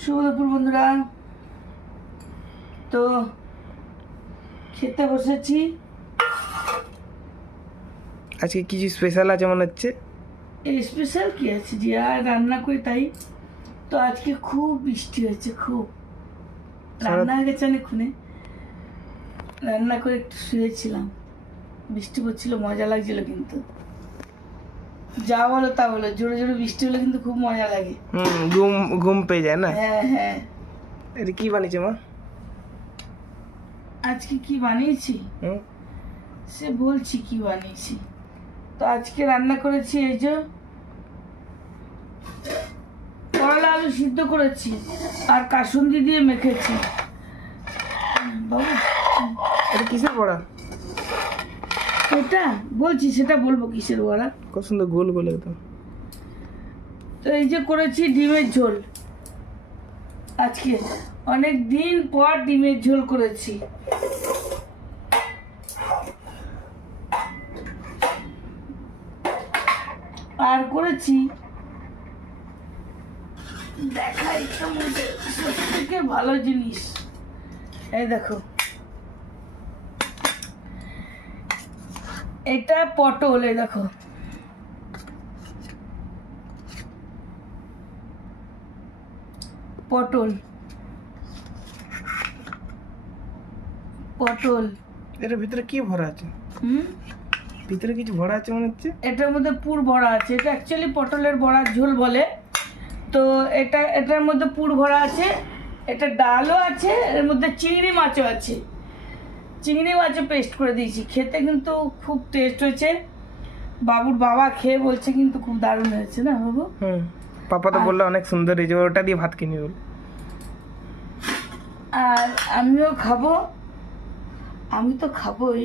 শুভ দুপুর বন্ধুরা। তো খেতে বসেছি। আজকে কিছু স্পেশাল আছে মনে হচ্ছে। এই স্পেশাল কি আছে যে আর রান্না করি তাই। তো আজকে খুব বৃষ্টি হয়েছে, খুব রান্না হয়ে গেছে অনেকক্ষণে। রান্না করে একটু শুয়েছিলাম, বৃষ্টি পড়ছিল, মজা লাগছিল। কিন্তু যা বলো তা বলো, জোরে জোরে বৃষ্টি হলে কিন্তু খুব মজা লাগে। ঘুম ঘুম পেয়ে যায় না। হ্যাঁ হ্যাঁ। এটা কি বানিয়েছে মা? আজকে কি বানিয়েছি সে বলছি কি বানিয়েছি। তো আজকে রান্না করেছি এই যে করলা আলু সিদ্ধ করেছি আর কাসুন্দি দিয়ে মেখেছি। বাবু এটা কিসের বড়া? এটা বলছি, সেটা বলবো কিসের বড়া। কত সুন্দর গোল গোল একদম। তো এই যে করেছি ডিমের ঝোল। আজকে অনেক দিন পর ডিমের ঝোল করেছি। আর করেছি দেখাই তোমাদের সবথেকে ভালো জিনিস। এই দেখো, এটা পটল। এই দেখো, পটল পটল। এটার ভিতরে কি ভরা আছে? ভিতরে কিছু ভরা আছে মনে হচ্ছে। এটার মধ্যে পুর ভরা আছে। এটা অ্যাকচুয়ালি পটলের বড়ার ঝোল বলে। তো এটার মধ্যে পুর ভরা আছে। এটা ডালও আছে, এর মধ্যে চিংড়ি মাছও আছে। চিংড়ি মাছও পেস্ট করে দিয়েছি। খেতে কিন্তু খুব টেস্ট হয়েছে। বাবুর বাবা খেয়ে বলছে কিন্তু খুব দারুণ হয়েছে না বাবু? পাপা তো বললো অনেক সুন্দর হয়েছে, ওটা দিয়ে ভাত কিনে বল। আর আমিও খাবো। আমি তো খাবোই,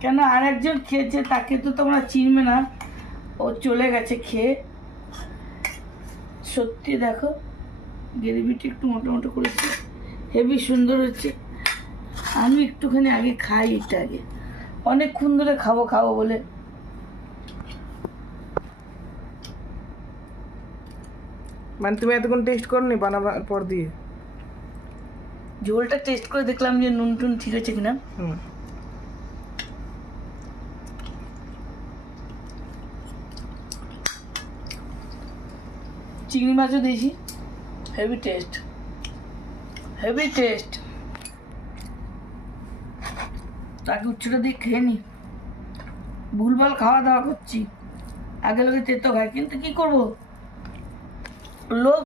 কেন আর একজন খেয়েছে, তাকে তো তোমরা চিনবে না, ও চলে গেছে খেয়ে। সত্যি দেখো, গ্রেভিটা একটু মোটো মোটো করেছি, হেভি সুন্দর হচ্ছে। আমি একটুখানি আগে খাই, এটা আগে অনেকক্ষণ ধরে খাবো খাবো বলে। মানে তুমি এতক্ষণ টেস্ট করনি বানাবার পর দিয়ে? ঝোলটা টেস্ট করে দেখলাম যে নুন টুন ঠিক আছে কিনা। চিংড়ি মাছও দিয়েছি, হেভি টেস্ট, হেভি টেস্ট। তাকে উচ্চটা দিয়ে খেয়ে নি। ভুলভাল খাওয়া দাওয়া করছি, আগে লোকে তেতো খায়, কিন্তু কি করবো, লোভ